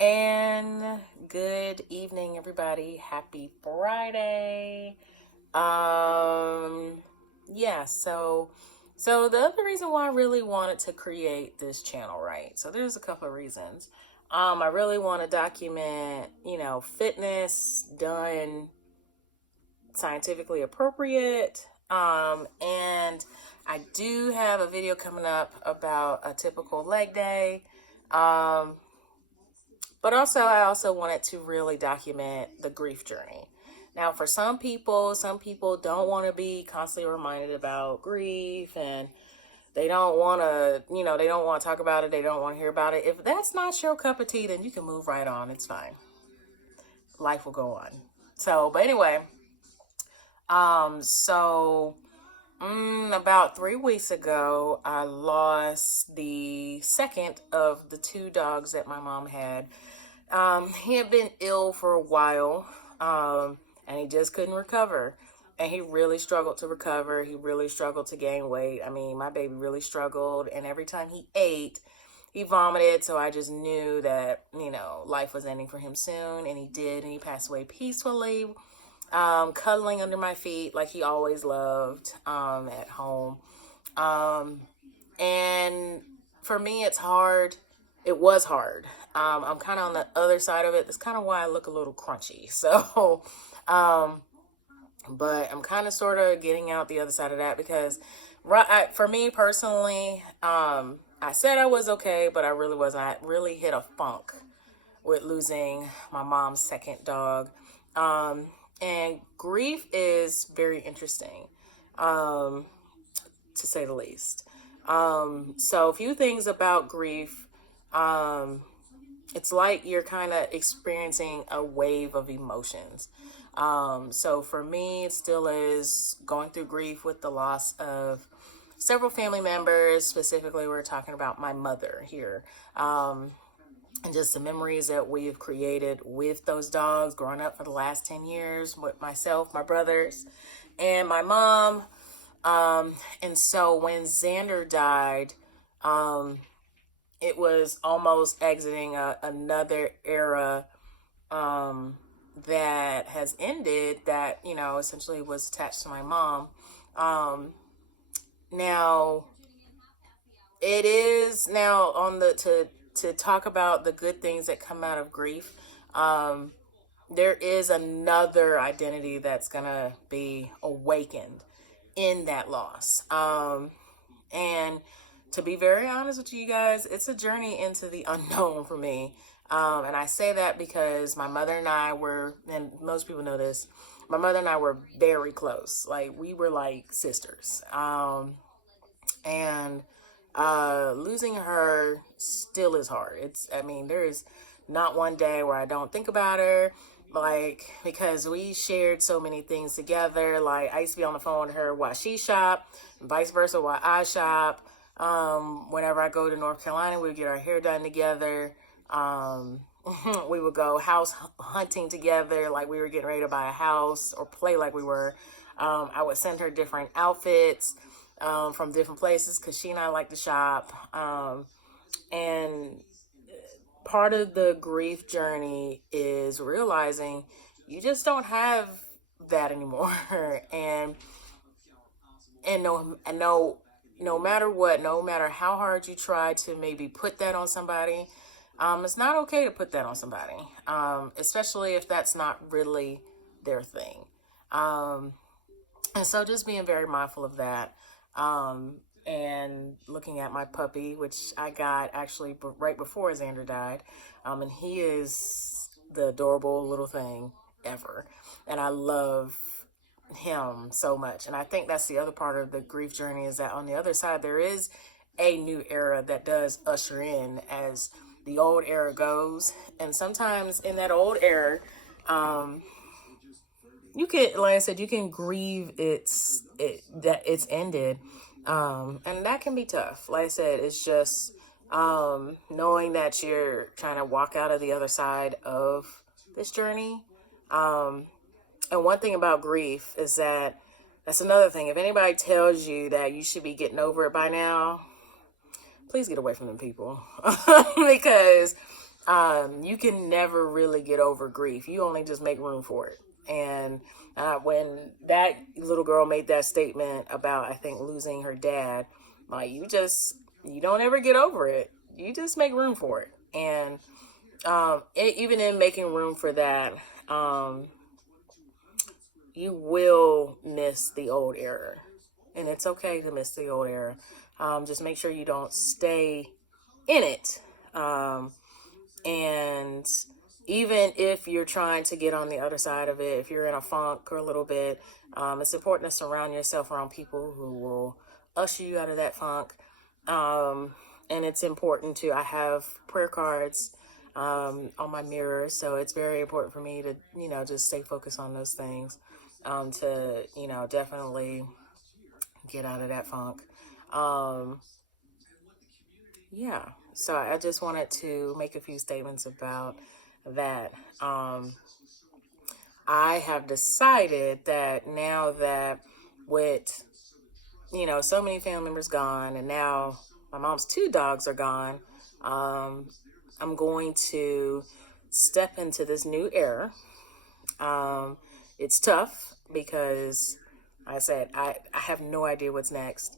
And good evening, everybody. Happy Friday. Um, yeah, so the other reason why I really wanted to create this channel, right? So there's a couple of reasons. I really want to document, fitness done scientifically appropriate. And I do have a video coming up about a typical leg day. But also, I also wanted to really document the grief journey. Now, for some people don't want to be constantly reminded about grief, and they don't want to, they don't want to talk about it. They don't want to hear about it. If that's not your cup of tea, then you can move right on. It's fine. Life will go on. But anyway, about 3 weeks ago, I lost the second of the two dogs that my mom had. He had been ill for a while, and he just couldn't recover. And he really struggled to recover. He really struggled to gain weight. I mean, my baby really struggled. And every time he ate, he vomited. So I just knew that, life was ending for him soon. And he did. And he passed away peacefully, cuddling under my feet like he always loved, at home. And for me, it's hard. It was hard. I'm kind of on the other side of it. That's kind of why I look a little crunchy. So, but I'm kind of sort of getting out the other side of that because for me personally, I said I was okay, but I really wasn't. I really hit a funk with losing my mom's second dog. And grief is very interesting, to say the least. So a few things about grief. It's like you're kind of experiencing a wave of emotions. So for me, it still is going through grief with the loss of several family members. Specifically, we're talking about my mother here. And just the memories that we have created with those dogs growing up for the last 10 years with myself, my brothers, and my mom. And so when Xander died, it was almost exiting another era that has ended that, essentially was attached to my mom. Now, it is now on to talk about the good things that come out of grief. There is another identity that's going to be awakened in that loss. And to be very honest with you guys, it's a journey into the unknown for me. And I say that because my mother and I were, and most people know this, my mother and I were very close. Like, we were like sisters. And losing her still is hard. There is not one day where I don't think about her. Like, because we shared so many things together. Like, I used to be on the phone with her while she shopped, and vice versa while I shop. Whenever I go to North Carolina, we would get our hair done together. We would go house hunting together, like we were getting ready to buy a house or play like we were. I would send her different outfits from different places because she and I like to shop. And part of the grief journey is realizing you just don't have that anymore. and no matter what, no matter how hard you try to maybe put that on somebody, it's not okay to put that on somebody, especially if that's not really their thing. And so just being very mindful of that. And looking at my puppy, which I got actually right before Xander died. And he is the adorable little thing ever. And I love him so much. And I think that's the other part of the grief journey, is that on the other side, there is a new era that does usher in as the old era goes. And sometimes in that old era, you can, like I said, you can grieve that it's ended. And that can be tough. Like I said, it's just knowing that you're trying to walk out of the other side of this journey. And one thing about grief is that's another thing. If anybody tells you that you should be getting over it by now, please get away from them people. Because you can never really get over grief. You only just make room for it. And when that little girl made that statement about, I think, losing her dad, like, you don't ever get over it. You just make room for it. And even in making room for that, you will miss the old era. And it's okay to miss the old era. Just make sure you don't stay in it. And even if you're trying to get on the other side of it, if you're in a funk or a little bit, it's important to surround yourself around people who will usher you out of that funk. And it's important to, I have prayer cards on my mirror, so it's very important for me to, just stay focused on those things, to, definitely get out of that funk. Yeah, so I just wanted to make a few statements about that. I have decided that now that with, so many family members gone, and now my mom's 2 dogs are gone, I'm going to step into this new era. It's tough because I said I have no idea what's next.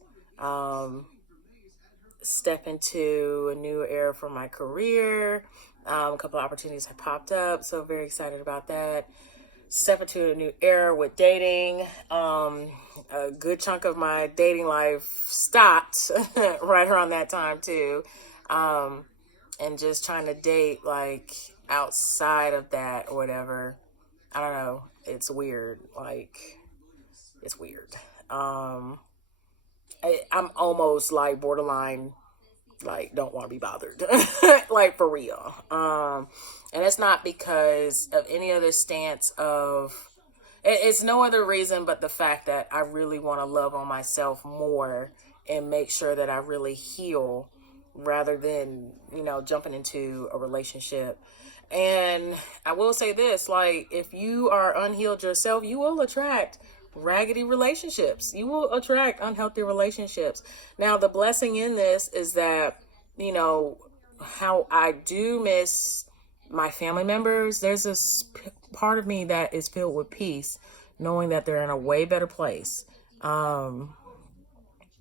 Step into a new era for my career. A couple of opportunities have popped up, so very excited about that. Step into a new era with dating. A good chunk of my dating life stopped right around that time too. And just trying to date like outside of that or whatever. I don't know. It's weird. Like, it's weird. I'm almost like borderline, like, don't want to be bothered. Like, for real. And it's not because of any other stance of, it's no other reason but the fact that I really want to love on myself more and make sure that I really heal rather than, jumping into a relationship. And I will say this, like, if you are unhealed yourself, you will attract raggedy relationships. You will attract unhealthy relationships. Now, the blessing in this is that, how I do miss my family members. There's this part of me that is filled with peace, knowing that they're in a way better place. Knowing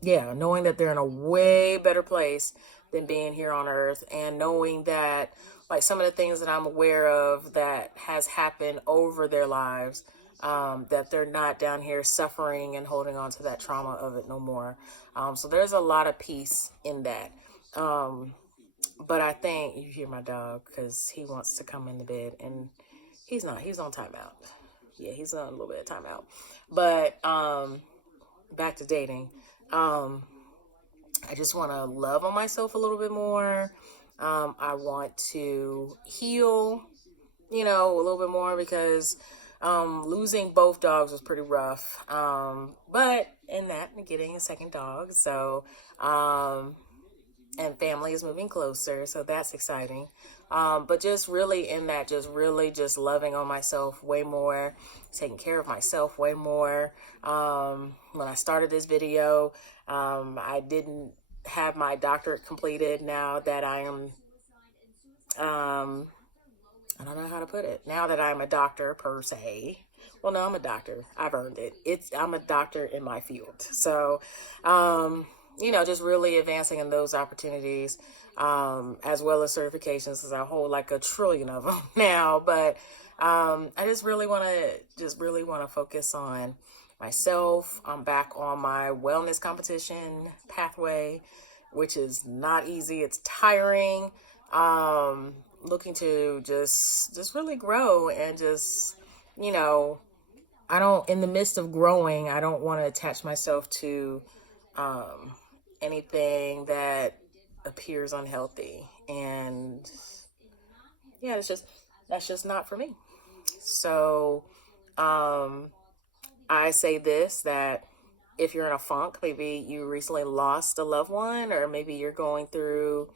that they're in a way better place than being here on earth, and knowing that, like, some of the things that I'm aware of that has happened over their lives, that they're not down here suffering and holding on to that trauma of it no more. So there's a lot of peace in that. But I think you hear my dog because he wants to come in the bed, and he's on timeout. Yeah, he's on a little bit of timeout. But back to dating. I just want to love on myself a little bit more. I want to heal, a little bit more because losing both dogs was pretty rough. But in that, getting a second dog. So, and family is moving closer. So that's exciting. But just really in that, just loving on myself way more, taking care of myself way more. When I started this video, I didn't have my doctorate completed. Now that I am, I don't know how to put it. Now that I'm a doctor per se. Well, no, I'm a doctor. I've earned it. I'm a doctor in my field. So, just really advancing in those opportunities, as well as certifications, because I hold like a trillion of them now. But I just really want to focus on myself. I'm back on my wellness competition pathway, which is not easy. It's tiring. Looking to just really grow and just, in the midst of growing, I don't want to attach myself to anything that appears unhealthy. And yeah, that's just not for me. So, I say this, that if you're in a funk, maybe you recently lost a loved one, or maybe you're going through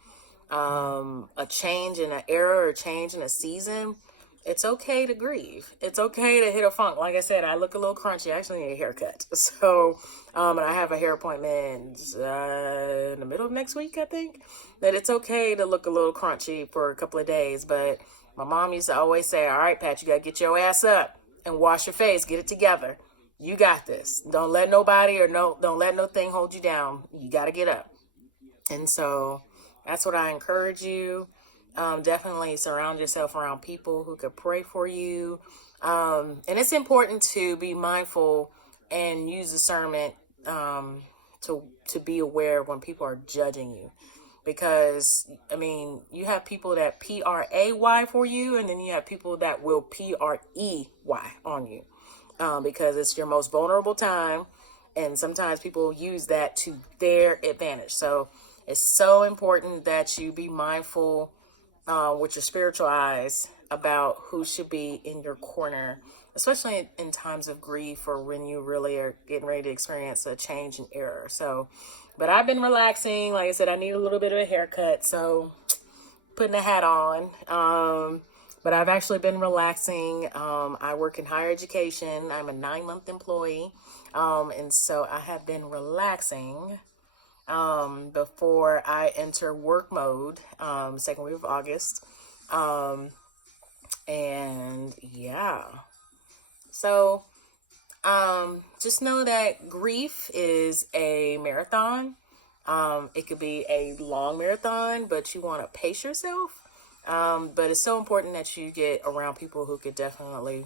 a change in an era or change in a season, It's okay to grieve. It's okay to hit a funk. Like I said, I look a little crunchy. I actually need a haircut. So, and I have a hair appointment in the middle of next week, I think. That it's okay to look a little crunchy for a couple of days. But my mom used to always say, all right, Pat, you got to get your ass up and wash your face. Get it together. You got this. Don't let nobody don't let no thing hold you down. You got to get up. And so that's what I encourage you. Definitely surround yourself around people who could pray for you. And it's important to be mindful and use discernment to be aware when people are judging you. Because, I mean, you have people that pray for you, and then you have people that will prey on you. Because it's your most vulnerable time. And sometimes people use that to their advantage. So it's so important that you be mindful with your spiritual eyes about who should be in your corner, especially in times of grief or when you really are getting ready to experience a change in error. So, but I've been relaxing. Like I said, I need a little bit of a haircut, so putting a hat on. But I've actually been relaxing. I work in higher education. I'm a 9-month employee. And so I have been relaxing before I enter work mode, second week of August. And yeah, so, just know that grief is a marathon. It could be a long marathon, but you want to pace yourself. But it's so important that you get around people who could definitely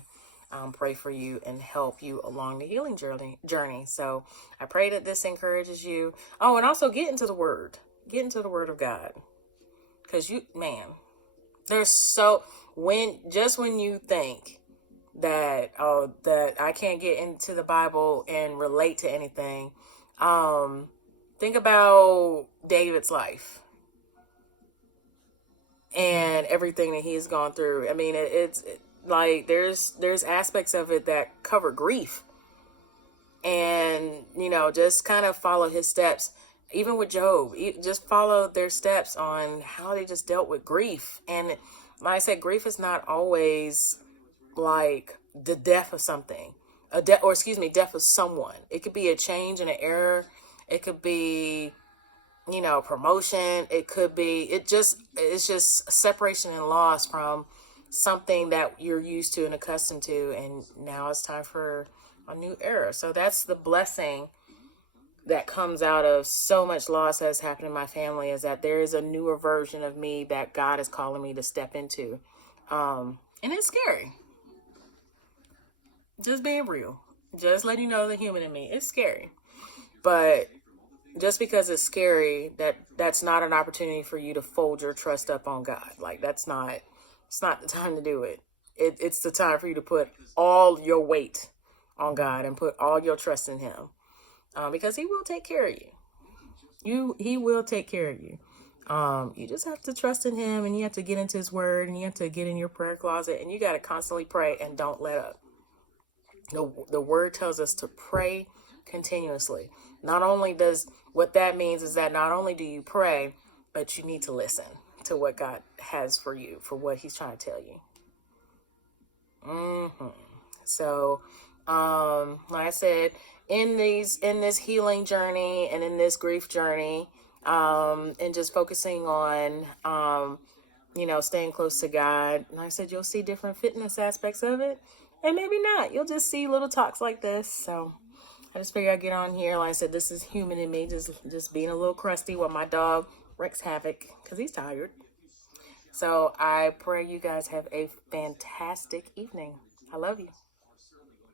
pray for you and help you along the healing journey. So I pray that this encourages you. Oh, and also get into the Word. Get into the Word of God. Because when you think that, that I can't get into the Bible and relate to anything, think about David's life and everything that he's gone through. I mean, it's like there's aspects of it that cover grief, and just kind of follow his steps. Even with Job, just follow their steps on how they just dealt with grief. And like I said, grief is not always like the death of something, death of someone. It could be a change and an error. It could be promotion. It could be, it's just separation and loss from something that you're used to and accustomed to. And now it's time for a new era. So that's the blessing that comes out of so much loss that has happened in my family, is that there is a newer version of me that God is calling me to step into. And it's scary. Just being real. Just letting you know the human in me. It's scary. But just because it's scary, that's not an opportunity for you to fold your trust up on God. Like it's not the time to do it. It's the time for you to put all your weight on God and put all your trust in Him, because He will take care of you. He will take care of you. You just have to trust in Him, and you have to get into His Word, and you have to get in your prayer closet, and you got to constantly pray and don't let up. The Word tells us to pray continuously. What that means is that not only do you pray, but you need to listen to what God has for you, for what He's trying to tell you. So, like I said, in this healing journey and in this grief journey, and just focusing on, staying close to God. Like I said, you'll see different fitness aspects of it, and maybe not. You'll just see little talks like this. So I just figured I'd get on here. Like I said, this is human in me, just being a little crusty while my dog wreaks havoc because he's tired. So I pray you guys have a fantastic evening. I love you.